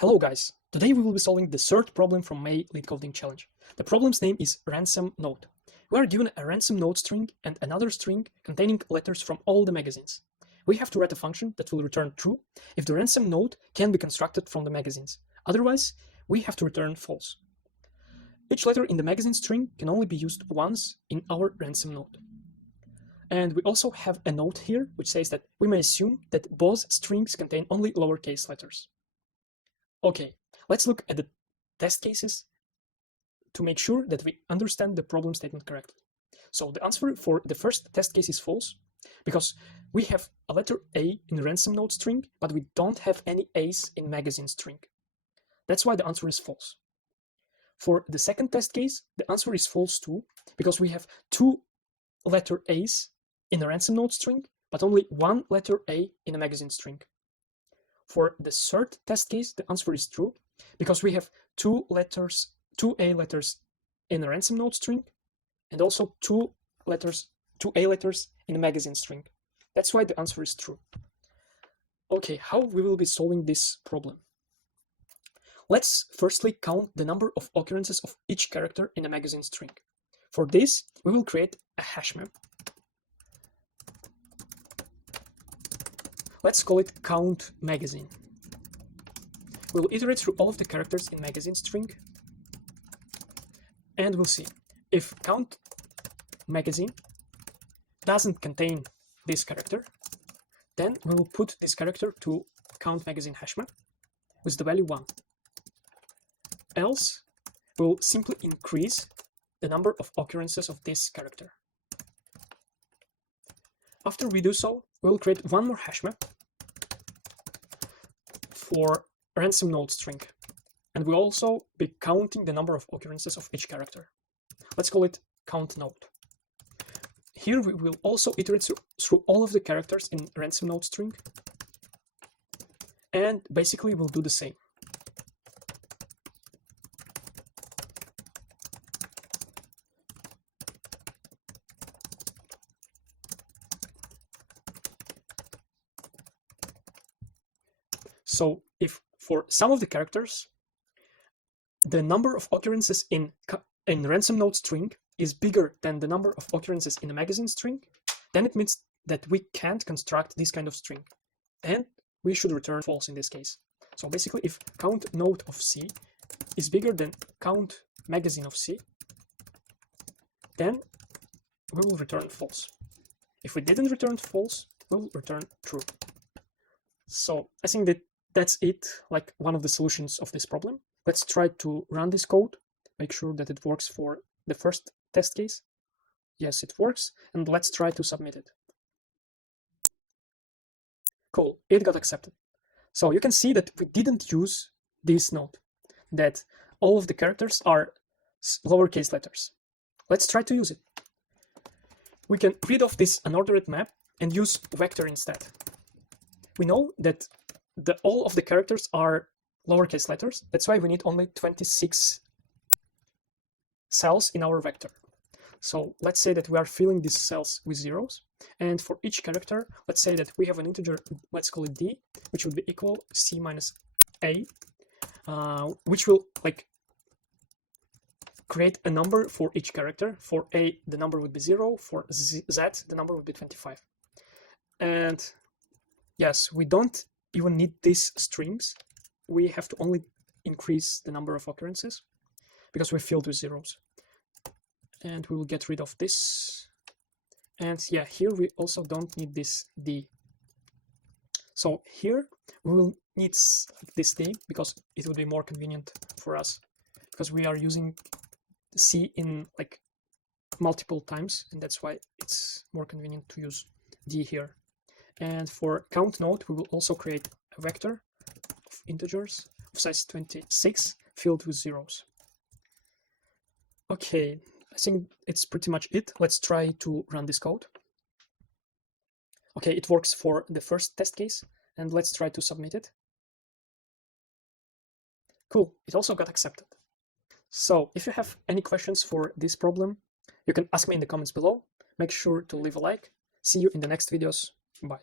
Hello guys, today we will be solving the third problem from my LeetCoding challenge. The problem's name is Ransom Note. We are given a ransom note string and another string containing letters from all the magazines. We have to write a function that will return true if the ransom note can be constructed from the magazines. Otherwise, we have to return false. Each letter in the magazine string can only be used once in our ransom note. And we also have a note here which says that we may assume that both strings contain only lowercase letters. Okay, let's look at the test cases to make sure that we understand the problem statement correctly. So the answer for the first test case is false, because we have a letter A in the ransom note string, but we don't have any A's in magazine string. That's why the answer is false. For the second test case, the answer is false too, because we have two letter A's in the ransom note string, but only one letter A in a magazine string. For the third test case, the answer is true, because we have two A letters in the ransom note string, and also two A letters in a magazine string. That's why the answer is true. Okay, how we will be solving this problem? Let's firstly count the number of occurrences of each character in a magazine string. For this, we will create a hash map. Let's call it count magazine. We'll iterate through all of the characters in magazine string, and we'll see if count magazine doesn't contain this character, then we will put this character to count magazine hash map with the value 1. Else, we'll simply increase the number of occurrences of this character. After we do so, we'll create one more hash map for ransom note string, and we'll also be counting the number of occurrences of each character. Let's call it count note. Here we will also iterate through all of the characters in ransom note string, and basically we'll do the same. So if for some of the characters, the number of occurrences in ransom note string is bigger than the number of occurrences in a magazine string, then it means that we can't construct this kind of string, and we should return false in this case. So basically, if count note of C is bigger than count magazine of C, then we will return false. If we didn't return false, we will return true. So I think that that's it, like one of the solutions of this problem. Let's try to run this code, make sure that it works for the first test case. Yes, it works, and let's try to submit it. Cool, it got accepted. So you can see that we didn't use this note, that all of the characters are lowercase letters. Let's try to use it. We can read off this unordered map and use vector instead. We know that all of the characters are lowercase letters. That's why we need only 26 cells in our vector. So let's say that we are filling these cells with zeros. And for each character, let's say that we have an integer, let's call it d, which would be equal c minus a, which will like create a number for each character. For a, the number would be 0. For z, the number would be 25. And yes, we don't even need these strings. We have to only increase the number of occurrences because we're filled with zeros. And we will get rid of this. And yeah, here we also don't need this d. So here we will need this d because it will be more convenient for us, because we are using c in like multiple times, and that's why it's more convenient to use d here. And for count note, we will also create a vector of integers of size 26 filled with zeros. Okay, I think it's pretty much it. Let's try to run this code. Okay, it works for the first test case, and let's try to submit it. Cool, it also got accepted. So if you have any questions for this problem, you can ask me in the comments below. Make sure to leave a like. See you in the next videos. Bye.